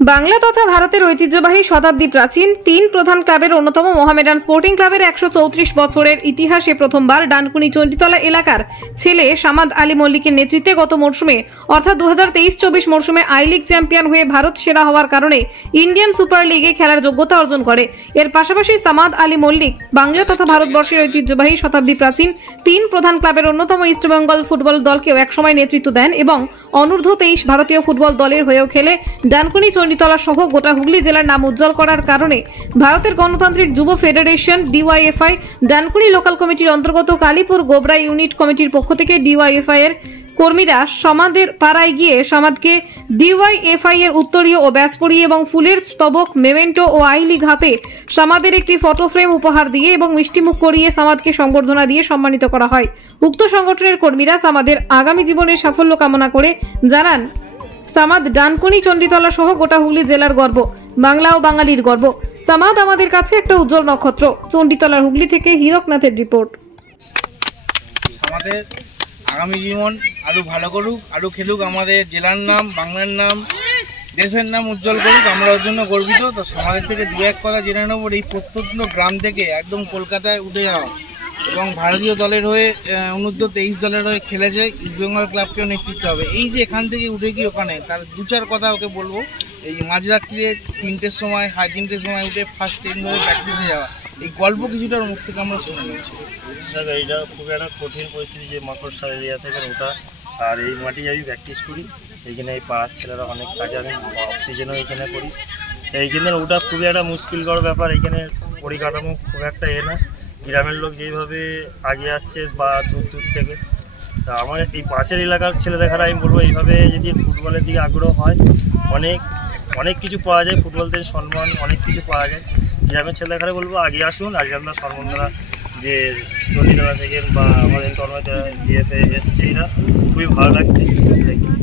বাংলা তথা ভারতের ঐতিহ্যবাহী শতাব্দী প্রাচীন তিন প্রধান ক্লাবের অন্যতম মোহামেডান স্পোর্টিং ক্লাবের 134 বছরের ইতিহাসে প্রথমবার ডানকুনি চণ্ডীতলা এলাকার ছেলে সামাদ আলী মল্লিকের নেতৃত্বে গত মরশুমে অর্থাৎ 2023-24 মরশুমে আই লিগ চ্যাম্পিয়ন হয়ে ভারত সেরা হওয়ার কারণে ইন্ডিয়ান সুপার লিগে খেলার যোগ্যতা অর্জন করে। এর পাশাপাশি সামাদ আলী মল্লিক বাংলা তথা ভারতবর্ষের ঐতিহ্যবাহী শতাব্দী প্রাচীন তিন প্রধান ক্লাবের অন্যতম ইস্টবেঙ্গল ফুটবল দলকেও একসময় নেতৃত্ব দেন এবং অনূর্ধ্ব 23 ভারতীয় ফুটবল দলের হয়েও খেলে ডানকুনি চণ্ডীতলা সহ গোটা হুগলি জেলার নাম উজ্জ্বল করার কারণে ভারতের গণতান্ত্রিক যুব ফেডারেশন ডিওয়াইএফআই ডানকুনি লোকাল কমিটির অন্তর্গত কালীপুর গোবরা ইউনিট কমিটির পক্ষ থেকে ডিওয়াইএফআই এর কর্মীরা সমাদের পাড়ায় গিয়ে সমাদকে ডিওয়াইএফআই এর উত্তরীয় ও ব্যাচ পরিয়ে এবং ফুলের স্তবক মেমেন্টো ও আই লিগ হাতে সমাদের একটি ফটো ফ্রেম উপহার দিয়ে এবং মিষ্টিমুখ করিয়ে সমাদকে সংবর্ধনা দিয়ে সম্মানিত করা হয়। উক্ত সংগঠনের কর্মীরা সমাদের আগামী জীবনের সাফল্য কামনা করে জানান, সামাদ ডানকুনি চণ্ডীতলা সহ গোটা হুগলি জেলার গর্ব, বাংলা ও বাঙালির গর্ব। সামাদ আমাদের কাছে একটা উজ্জ্বল নক্ষত্র। চণ্ডীতলার হুগলি থেকে হীরকনাথের রিপোর্ট। আমাদের আগামী জীবন আরো ভালো করুক, আরো খেলুক, আমাদের জেলার নাম, বাংলার নাম, দেশের নাম উজ্জ্বল করুক, আমরা ওর জন্য গর্বিত। তো সমাজের থেকে দু এক কথা জেনে নেব, এই প্রত্যন্ত গ্রাম থেকে একদম কলকাতায় উঠে যাওয়া এবং ভারতীয় দলের হয়ে অনূর্ধ্ব 23 দলের হয়ে খেলেছে, ইস্টবেঙ্গল ক্লাবকেও নেতৃত্ব হবে। এই যে এখান থেকে উঠে গিয়ে ওখানে তার দু চার কথা ওকে বলবো। এই মাঝরাত্রিরে 3টের সময়, 3:30 সময় উঠে ফার্স্ট ট্রেন ধরে প্র্যাকটিসে যাওয়া, এই গল্প কিছুটার মুখ থেকে আমরা শুনে নিচ্ছি। দেখো, এইটা খুব একটা কঠিন পরিস্থিতি যে মাকড়সার এরিয়া থেকে ওটা, আর এই মাটি আমি প্র্যাকটিস করি। এইখানে এই পাড়ার ছেলেরা অনেক কাজ আমি অফ সিজনেও এইখানে করি। এইখানে ওটা খুবই একটা মুশকিলকর ব্যাপার। এইখানে পরিকাঠামো খুব একটা না, গ্রামের লোক যেইভাবে আগে আসছে বা দূর দূর থেকে, তা আমার এই পাশের এলাকার ছেলে দেখারা আমি বলবো এইভাবে যদি ফুটবলের দিকে আগ্রহ হয়, অনেক অনেক কিছু পাওয়া যায়, ফুটবল থেকে সম্মান অনেক কিছু পাওয়া যায়। গ্রামের ছেলে দেখারা বলবো আগে আসুন। আগে আমরা সম্মানরা যে চণ্ডীতলা থেকে বা আমাদের কর্মতে ইয়েতে এসছে, এরা খুবই ভালো লাগছে। Thank you.